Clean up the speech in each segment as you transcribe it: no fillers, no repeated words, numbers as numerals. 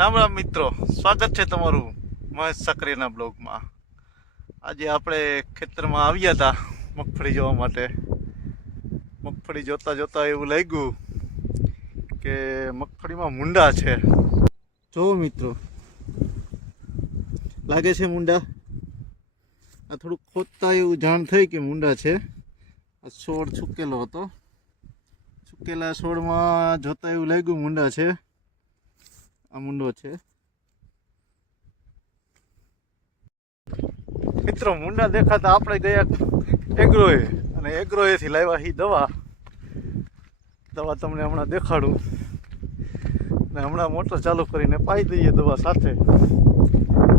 રામ રામ મિત્રો, સ્વાગત છે તમારું મહેશ સક્રિયના બ્લોગમાં। આજે આપણે ખેતરમાં આવ્યા હતા મગફળી જોવા માટે। મગફળી જોતા જોતા એવું લાગ્યું કે મગફળીમાં મુંડા છે। જો મિત્રો, લાગે છે મુંડા। આ થોડુંક ખોદતા એવું જાણ થઈ કે મુંડા છે। આ છોડ સુકેલો હતો, સુકેલા છોડમાં જોતા એવું લાગ્યું મુંડા છે। આ મુંડો છે મિત્રો। મુંડા દેખાતા આપણે ગયા એગ્રોએ, અને એગ્રોએથી લાવ્યા હી દવા તમને હમણાં દેખાડું। અને હમણાં મોટર ચાલુ કરીને પાઈ દઈએ દવા સાથે,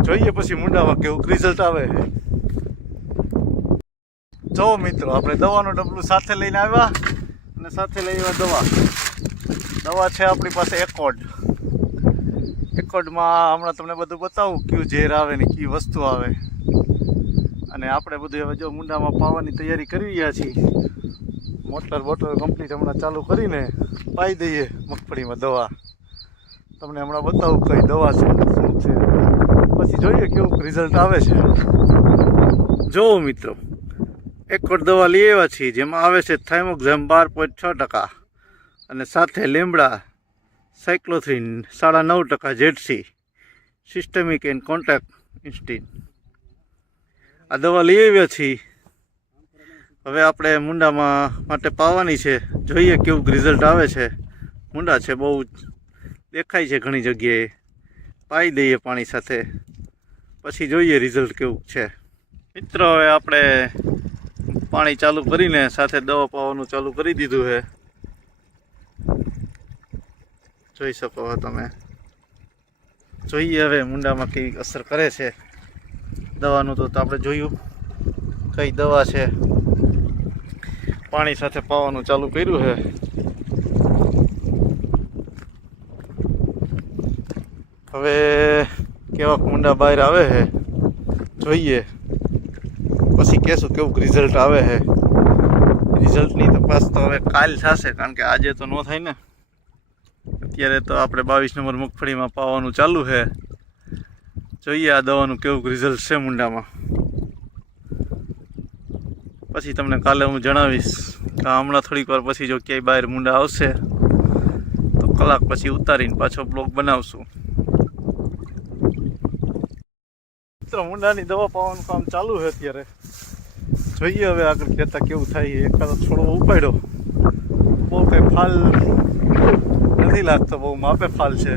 જોઈએ પછી મુંડામાં કેવું રિઝલ્ટ આવે। જો મિત્રો, આપણે દવાનું ડબલું સાથે લઈને આવ્યા, અને સાથે લઈ આવ્યા દવા છે આપણી પાસે એકોર્ડમાં। હમણાં તમને બધું બતાવું કયું ઝેર આવે ને કઈ વસ્તુ આવે। અને આપણે બધું હવે જો મુંડામાં પાવાની તૈયારી કરી રહ્યા છીએ। મોટર કમ્પ્લીટ હમણાં ચાલુ કરીને પાઈ દઈએ મગફળીમાં દવા। તમને હમણાં બતાવું કઈ દવા છે શું છે, પછી જોઈએ કેવું રિઝલ્ટ આવે છે। જો મિત્રો, એકોર્ડ દવા લઈ આવ્યા છીએ, જેમાં આવે છે થાઇમોક્ઝેમ 12.6%, અને સાથે લીમડા સાયક્લોથ્રીન 9.5%, જેડસી સિસ્ટમિક એન્ડ કોન્ટેક્ટ ઇન્સ્ટીન। આ દવા લઈ આવ્યા છીએ, હવે આપણે મુંડામાં માટે પાવાની છે। જોઈએ કેવું રિઝલ્ટ આવે છે। મુંડા છે, બહુ દેખાય છે ઘણી જગ્યાએ, પાઈ દઈએ પાણી સાથે, પછી જોઈએ રિઝલ્ટ કેવું છે। મિત્રો, હવે આપણે પાણી ચાલુ કરીને સાથે દવા પાવાનું ચાલુ કરી દીધું છે। જોઈ શકો છો તમે। જોઈએ હવે મુંડામાં કેવી અસર કરે છે દવાનું। તો આપણે જોયું કઈ દવા છે, પાણી સાથે પાવાનું ચાલુ કર્યું છે। હવે કેવાક મુંડા બહાર આવે છે જોઈએ, પછી કહેશું કેવું રિઝલ્ટ આવે છે। રિઝલ્ટની તપાસ તો હવે કાલ થશે, કારણ કે આજે તો ન થાય ને। અત્યારે તો આપણે 22 નંબર મગફળીમાં પાવાનું ચાલુ છે। જોઈએ આ દવાનું કેવું રિઝલ્ટ છે મુંડામાં, પછી તમને કાલે હું જણાવીશ। કે હમણાં થોડીક વાર પછી જો ક્યાંય બહાર મુંડા આવશે તો કલાક પછી ઉતારીને પાછો બ્લોગ બનાવશું। મિત્રો, મુંડાની દવા પાવાનું કામ ચાલુ છે અત્યારે, જોઈએ હવે આગળ કહેતા કેવું થાય। એકાદો છોડવો ઉપાડ્યો, બહુ કંઈ ફાલ નથી લાગતો, બહુ માપે ફાલ છે।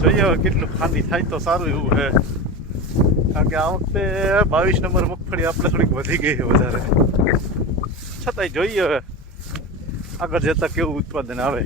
જોઈએ હવે કેટલું ખાંડી થાય તો સારું એવું છે, કારણ કે આ વખતે 22 નંબર મગફળી આપણે થોડીક વધી ગઈ છે વધારે। છતાંય જોઈએ હવે આગળ જતાં કેવું ઉત્પાદન આવે।